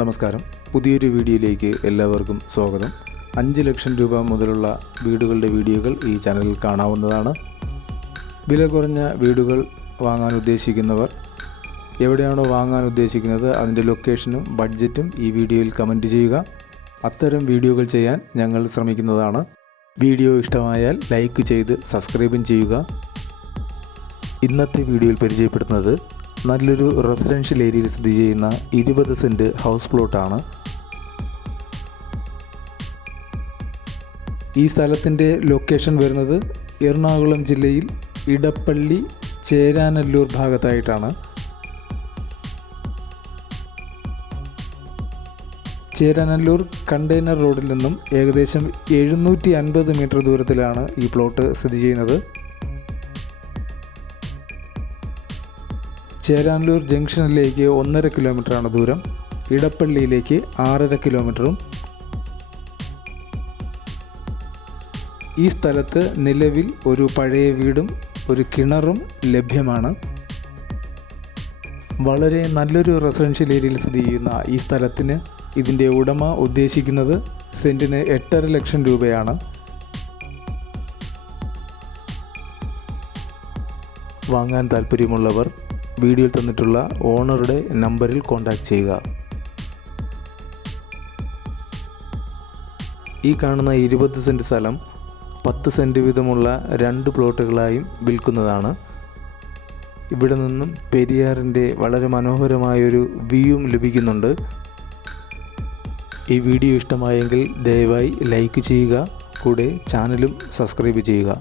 നമസ്കാരം. പുതിയൊരു വീഡിയോയിലേക്ക് എല്ലാവർക്കും സ്വാഗതം. 5 ലക്ഷം രൂപ മുതലുള്ള വീടുകളുടെ വീഡിയോകൾ ഈ ചാനലിൽ കാണാവുന്നതാണ്. വില കുറഞ്ഞ വീടുകൾ വാങ്ങാൻ ഉദ്ദേശിക്കുന്നവർ എവിടെയാണോ വാങ്ങാൻ ഉദ്ദേശിക്കുന്നത് അതിൻ്റെ ലൊക്കേഷനും ബഡ്ജറ്റും ഈ വീഡിയോയിൽ കമൻറ്റ് ചെയ്യുക. അത്തരം വീഡിയോകൾ ചെയ്യാൻ ഞങ്ങൾ ശ്രമിക്കുന്നതാണ്. വീഡിയോ ഇഷ്ടമായാൽ ലൈക്ക് ചെയ്ത് സബ്സ്ക്രൈബും ചെയ്യുക. ഇന്നത്തെ വീഡിയോയിൽ പരിചയപ്പെടുത്തുന്നത് നല്ലൊരു റെസിഡൻഷ്യൽ ഏരിയയിൽ സ്ഥിതി ചെയ്യുന്ന 20 സെൻറ്റ് ഹൗസ് പ്ലോട്ടാണ്. ഈ സ്ഥലത്തിൻ്റെ ലൊക്കേഷൻ വരുന്നത് എറണാകുളം ജില്ലയിൽ ഇടപ്പള്ളി ചേരാനല്ലൂർ ഭാഗത്തായിട്ടാണ്. ചേരാനല്ലൂർ കണ്ടെയ്നർ റോഡിൽ നിന്നും ഏകദേശം 750 മീറ്റർ ദൂരത്തിലാണ് ഈ പ്ലോട്ട് സ്ഥിതി ചെയ്യുന്നത്. ചേരാനല്ലൂർ ജംഗ്ഷനിലേക്ക് 1.5 കിലോമീറ്ററാണ് ദൂരം. ഇടപ്പള്ളിയിലേക്ക് 6.5 കിലോമീറ്ററും. ഈ സ്ഥലത്ത് നിലവിൽ ഒരു പഴയ വീടും ഒരു കിണറും ലഭ്യമാണ്. വളരെ നല്ലൊരു റെസിഡൻഷ്യൽ ഏരിയയിൽ സ്ഥിതി ചെയ്യുന്ന ഈ സ്ഥലത്തിന് ഇതിൻ്റെ ഉടമ ഉദ്ദേശിക്കുന്നത് സെൻറ്റിന് 8.5 ലക്ഷം രൂപയാണ്. വാങ്ങാൻ താൽപ്പര്യമുള്ളവർ വീഡിയോയിൽ തന്നിട്ടുള്ള ഓണറുടെ നമ്പറിൽ കോൺടാക്റ്റ് ചെയ്യുക. ഈ കാണുന്ന 20 സെൻറ്റ് സ്ഥലം 10 സെൻറ്റ് വീതമുള്ള 2 പ്ലോട്ടുകളായും വിൽക്കുന്നതാണ്. ഇവിടെ നിന്നും പെരിയാറിൻ്റെ വളരെ മനോഹരമായൊരു വ്യൂവും ലഭിക്കുന്നുണ്ട്. ഈ വീഡിയോ ഇഷ്ടമായെങ്കിൽ ദയവായി ലൈക്ക് ചെയ്യുക. കൂടെ ചാനലും സബ്സ്ക്രൈബ് ചെയ്യുക.